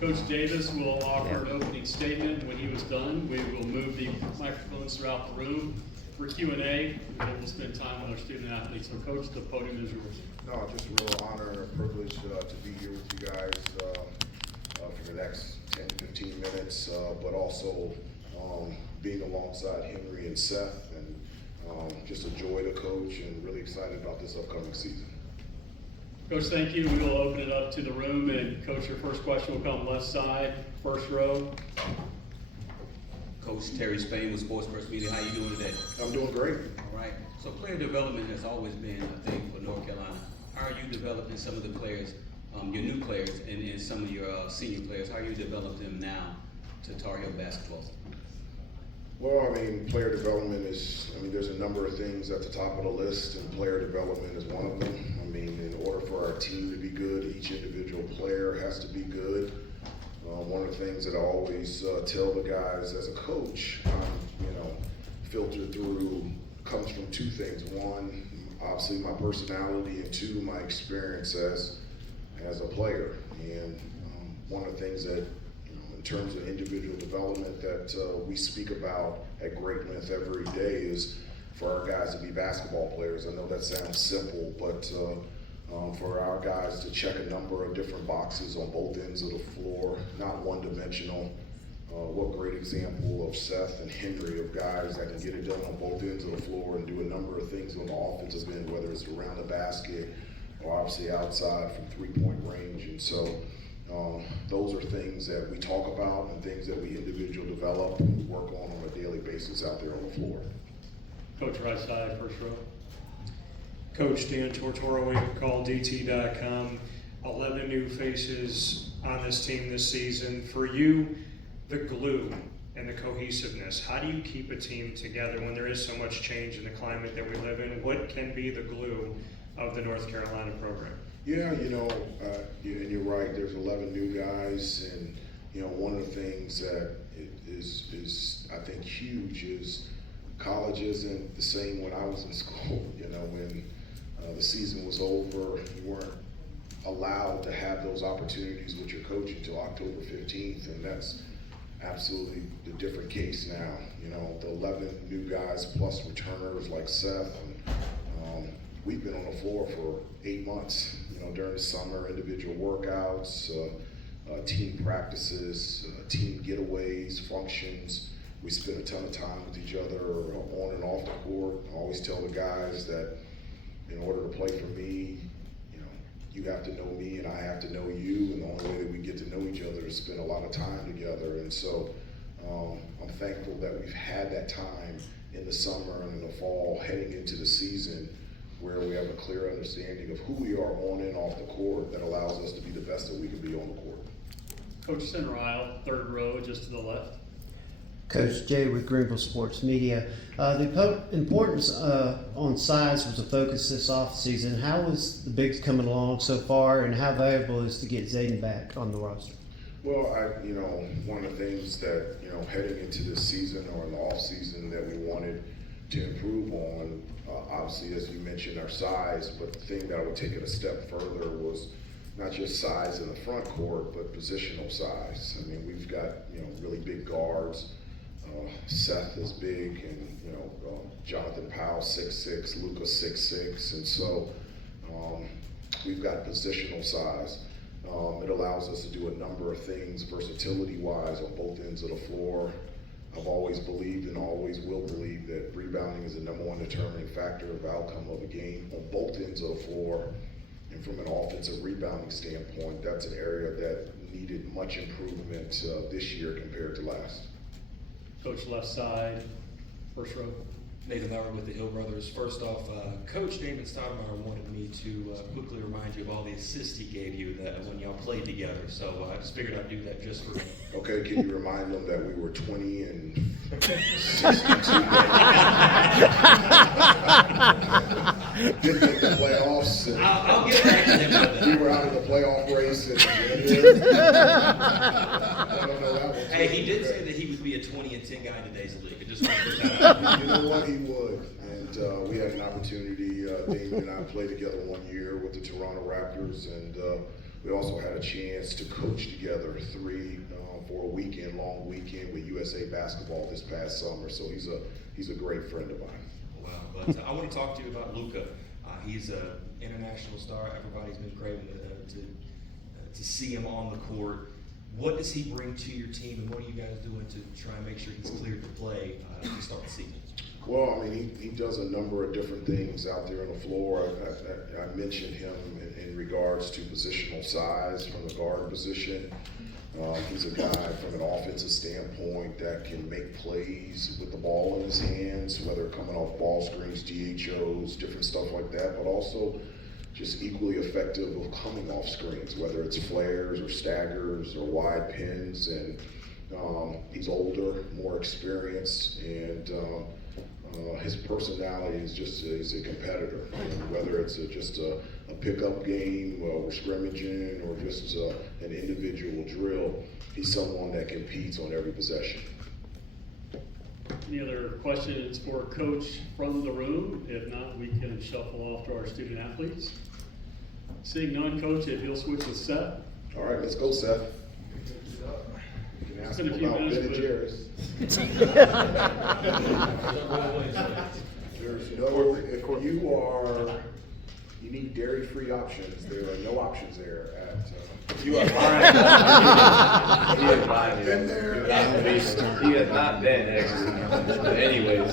Coach Davis will offer an opening statement. When he was done, we will move the microphones throughout the room for Q&A. We'll spend time with our student athletes. So, Coach, the podium is yours. No, just a real honor and a privilege to be here with you guys for the next 10, 15 minutes, but also being alongside Henry and Seth, and just a joy to coach and really excited about this upcoming season. Coach, thank you. We will open it up to the room, and Coach, your first question will come left side, first row. Coach Terry Spain with Sports Press Media. How you doing today? I'm doing great. All right. So player development has always been a thing for North Carolina. How are you developing some of the players, your new players, and some of your senior players? How are you developing them now to Tar Heel basketball? Well, I mean, player development is, there's a number of things at the top of the list, and player development is one of them. In order for our team to be good, each individual player has to be good. One of the things that I always tell the guys as a coach, filtered through, comes from two things. One, obviously my personality, and two, my experience as a player. And one of the things that, in terms of individual development that we speak about at great length every day is for our guys to be basketball players. I know that sounds simple, but for our guys to check a number of different boxes on both ends of the floor, not one-dimensional. What great example of Seth and Henry, of guys that can get it done on both ends of the floor and do a number of things on the offensive end, whether it's around the basket or obviously outside from three-point range. And so those are things that we talk about and things that we individually develop and work on a daily basis out there on the floor. Coach, right side, first row. Coach Dan Tortoro, CallDT.com. 11 new faces on this team this season. For you, the glue and the cohesiveness, how do you keep a team together when there is so much change in the climate that we live in? What can be the glue of the North Carolina program? Yeah, and you're right, there's 11 new guys, and one of the things that is I think huge is college isn't the same when I was in school. When the season was over, you weren't allowed to have those opportunities with your coach until October 15th, and that's absolutely the different case now. The 11 new guys plus returners like Seth, and we've been on the floor for 8 months, during the summer, individual workouts, team practices, team getaways, functions. We spend a ton of time with each other on and off the court. I always tell the guys that in order to play for me, you have to know me and I have to know you, and the only way that we get to know each other is spend a lot of time together. And so I'm thankful that we've had that time in the summer and in the fall heading into the season where we have a clear understanding of who we are on and off the court that allows us to be the best that we can be on the court. Coach, center aisle, third row, just to the left. Coach Jay with Greenville Sports Media. The importance on size was a focus this offseason. How is the bigs coming along so far, and how valuable is to get Zayden back on the roster? Well, one of the things that, heading into this season or in the off season that we wanted to improve on, obviously, as you mentioned, our size, but the thing that I would take it a step further was not just size in the front court, but positional size. We've got, really big guards. Seth is big, and Jonathan Powell 6'6", Luka 6'6", and so we've got positional size. It allows us to do a number of things versatility-wise on both ends of the floor. I've always believed and always will believe that rebounding is the number one determining factor of outcome of a game on both ends of the floor. And from an offensive rebounding standpoint, that's an area that needed much improvement this year compared to last. Coach, left side, first row. Nathan Howard with the Hill Brothers. First off, Coach Damon Stoudemire wanted me to quickly remind you of all the assists he gave you when y'all played together. So I just figured I'd do that just for him. Okay, can you remind them that we were 20 and 62? Didn't make the playoffs. And I'll get back to him with that. We were out of the playoff race. And I don't know that one. Hey, he did say that he would be a 20-10 guy in today's league. I just want to put that out. You know what, he would. And we had an opportunity, Damon and I played together 1 year with the Toronto Raptors, and We also had a chance to coach together for a weekend, long weekend with USA basketball this past summer. So he's a great friend of mine. Wow, but I want to talk to you about Luka. He's an international star. Everybody's been craving to see him on the court. What does he bring to your team, and what are you guys doing to try and make sure he's cleared to play to start the season? Well, I mean, he does a number of different things out there on the floor. I mentioned him in regards to positional size from the guard position. He's a guy from an offensive standpoint that can make plays with the ball in his hands, whether coming off ball screens, GHOs, different stuff like that, but also just equally effective of coming off screens, whether it's flares or staggers or wide pins. And he's older, more experienced, and his personality is he's a competitor. Whether it's just a pickup game, we're scrimmaging, or just an individual drill, he's someone that competes on every possession. Any other questions for Coach from the room? If not, we can shuffle off to our student athletes. Seeing none, Coach, if you'll switch with Seth. All right, let's go, Seth. You can ask him about Ben and Jerry's. There's no, if you need dairy-free options, there are no options there at. You are fine. He is fine. Been there. He has not been, actually. But anyways.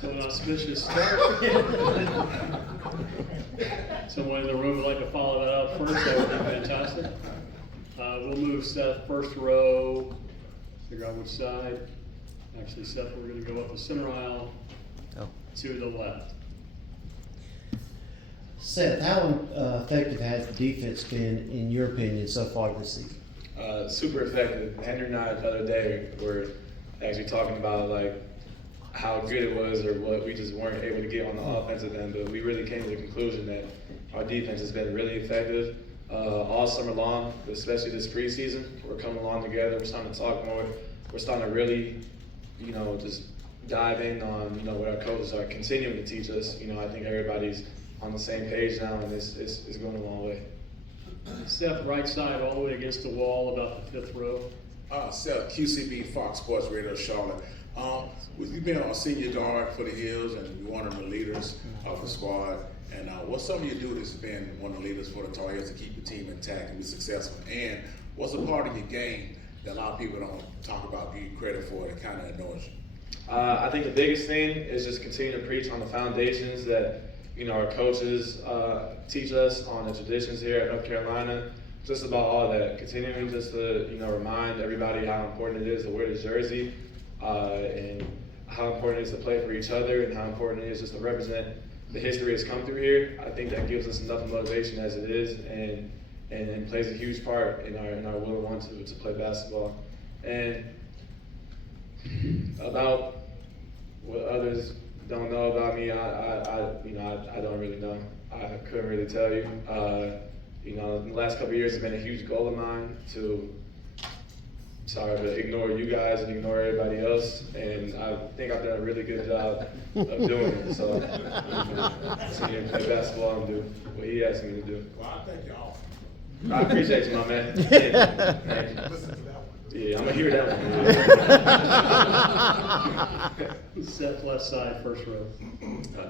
So an auspicious start. Someone in the room would like to follow that up first, that would be fantastic. We'll move Seth first row, figure out which side. Actually, Seth, we're gonna go up the center aisle to the left. Seth, how effective has the defense been, in your opinion, so far this season? Super effective. Henry and I the other day were actually talking about like how good it was or what we just weren't able to get on the offensive end, but we really came to the conclusion that our defense has been really effective all summer long, especially this preseason. We're coming along together, we're starting to talk more, we're starting to really, just dive in on, what our coaches are continuing to teach us. I think everybody's on the same page now, and it's going a long way. Seth, right side all the way against the wall, about the fifth row. Seth, QCB, Fox Sports Radio, Charlotte. You've been a senior guard for the Hills, and you're one of the leaders of the squad. And what's some of your duties been one of the leaders for the Tar Heels to keep the team intact and be successful? And what's a part of your game that a lot of people don't talk about, give you credit for, that kind of annoys you? I think the biggest thing is just continue to preach on the foundations that our coaches teach us, on the traditions here at North Carolina, just about all that. Continuing just to remind everybody how important it is to wear the jersey, and how important it is to play for each other, and how important it is just to represent the history that's come through here. I think that gives us enough motivation as it is, and plays a huge part in our will and want to play basketball. And about what others don't know about me, I don't really know. I couldn't really tell you. In the last couple of years, it's been a huge goal of mine to ignore you guys and ignore everybody else, and I think I've done a really good job of doing it. So, continue to play basketball and do what he asked me to do. Well, I thank y'all. I appreciate you, my man. Yeah, thank you. Listen to that one. Yeah, I'm gonna hear that one. Seth, left side, first row.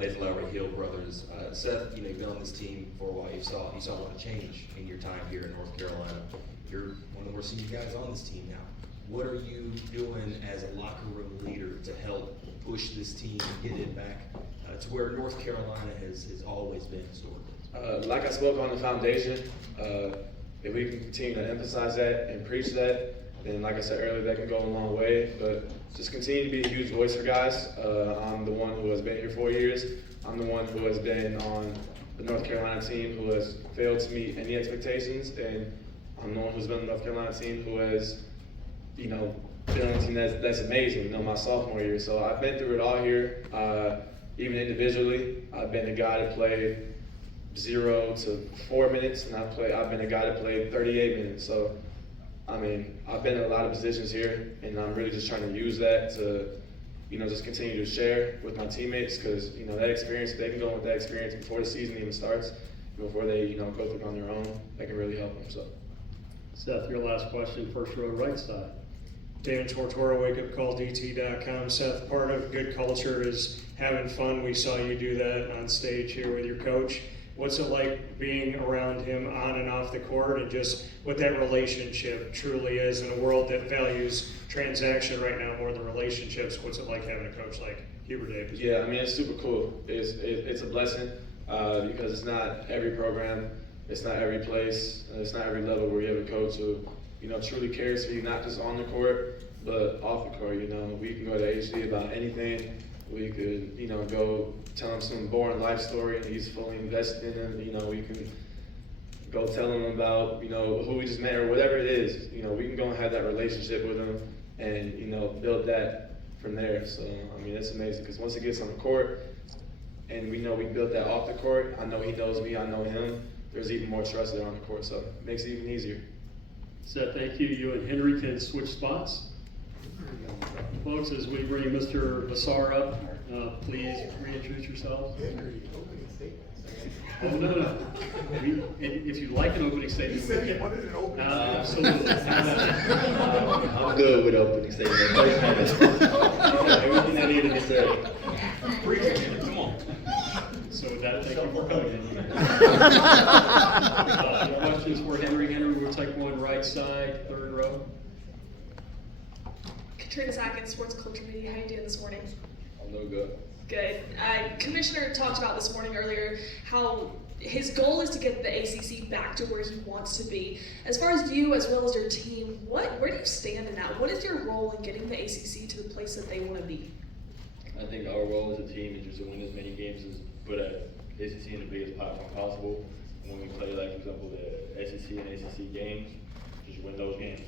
Nathan Lowry, Hill Brothers. Seth, you've been on this team for a while. You saw a lot of change in your time here in North Carolina. You're one of the more senior guys on this team now. What are you doing as a locker room leader to help push this team and get it back to where North Carolina has always been historically? Like I spoke on the foundation, if we can continue to emphasize that and preach that, then like I said earlier, that can go a long way. But just continue to be a huge voice for guys. I'm the one who has been here 4 years. I'm the one who has been on the North Carolina team who has failed to meet any expectations, and I'm the one who's been on the North Carolina team who has, been on a team that's amazing, my sophomore year. So I've been through it all here, even individually. I've been a guy to play 0 to 4 minutes, and I've been a guy to play 38 minutes. So, I've been in a lot of positions here, and I'm really just trying to use that to, just continue to share with my teammates, because, that experience, they can go with that experience before the season even starts. before they, you know, go through it on their own, that can really help them. So. Seth, your last question, first row, right side. Dan Tortora, wakeupcalldt.com. Seth, part of good culture is having fun. We saw you do that on stage here with your coach. What's it like being around him on and off the court, and just what that relationship truly is in a world that values transaction right now more than relationships? What's it like having a coach like Hubert Davis? Yeah, I mean, it's super cool. It's a blessing because it's not every program, it's not every place, it's not every level where you have a coach who, you know, truly cares for you, not just on the court, but off the court. You know, we can go to ACC about anything. We could, you know, go tell him some boring life story and he's fully invested in it. You know, we can go tell him about, you know, who we just met or whatever it is. You know, we can go and have that relationship with him and, you know, build that from there. So, I mean, it's amazing because once it gets on the court and we know we built that off the court, I know he knows me, I know him, there's even more trust there on the court. So it makes it even easier. Seth, thank you. You and Henry can switch spots. Folks, as we bring Mr. Vassar up, please reintroduce yourselves. Oh, no. If you'd like an opening statement, we can. Absolutely. I'm good with opening statement. Everything I needed to say. Come on. So with that, thank you for coming in. Questions for Henry? Henry, we'll take one right side, third row. Katrina Sackett, Sports Culture Media. How you doing this morning? I'm doing good. Good. Commissioner talked about this morning earlier how his goal is to get the ACC back to where he wants to be. As far as you, as well as your team, where do you stand in that? What is your role in getting the ACC to the place that they want to be? I think our role as a team is just to win as many games as put ACC in the biggest platform possible. When we play, like, for example, the SEC and ACC games, just win those games.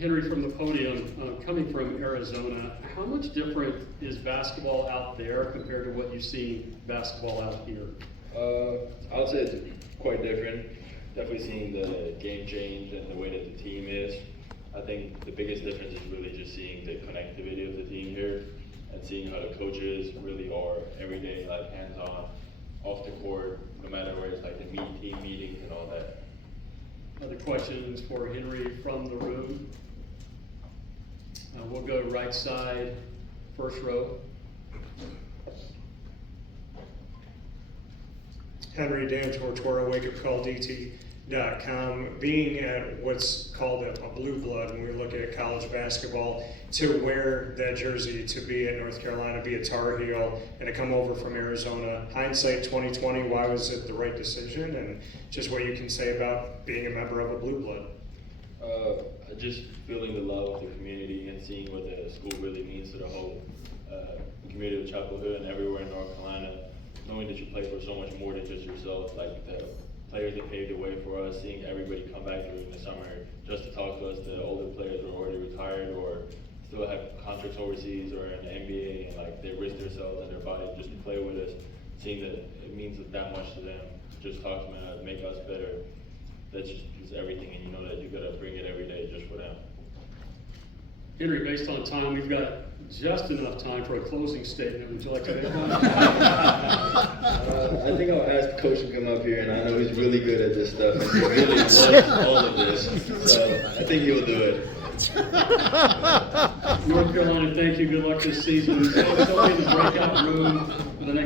Henry, from the podium, coming from Arizona, how much different is basketball out there compared to what you've seen basketball out here? I would say it's quite different. Definitely seeing the game change and the way that the team is. I think the biggest difference is really just seeing the connectivity of the team here and seeing how the coaches really are every day, like hands-on, off the court, no matter where it's like the team meetings and all that. Other questions for Henry from the room? We'll go right side, first row. Henry, Dan Tortora, wakeupcalldt.com. Being at what's called a blue blood, when we look at college basketball, to wear that jersey, to be at North Carolina, be a Tar Heel, and to come over from Arizona. Hindsight 2020, why was it the right decision? And just what you can say about being a member of a blue blood. Just feeling the love of the community and seeing what the school really means to the whole community of Chapel Hill and everywhere in North Carolina. Knowing that you play for so much more than just yourself, like the players that paved the way for us, seeing everybody come back during the summer just to talk to us, the older players who are already retired or still have contracts overseas or in the NBA, and like they risk themselves and their body just to play with us, seeing that it means that much to them, just talk to them, make us better. That's just everything, and you know that you gotta bring it every day just for them. Henry, based on time, we've got just enough time for a closing statement. Would you like to make one? I think I'll ask Coach to come up here, and I know he's really good at this stuff, and he really loves all of this, so I think he'll do it. North Carolina, thank you. Good luck this season. Still in the breakout room for the next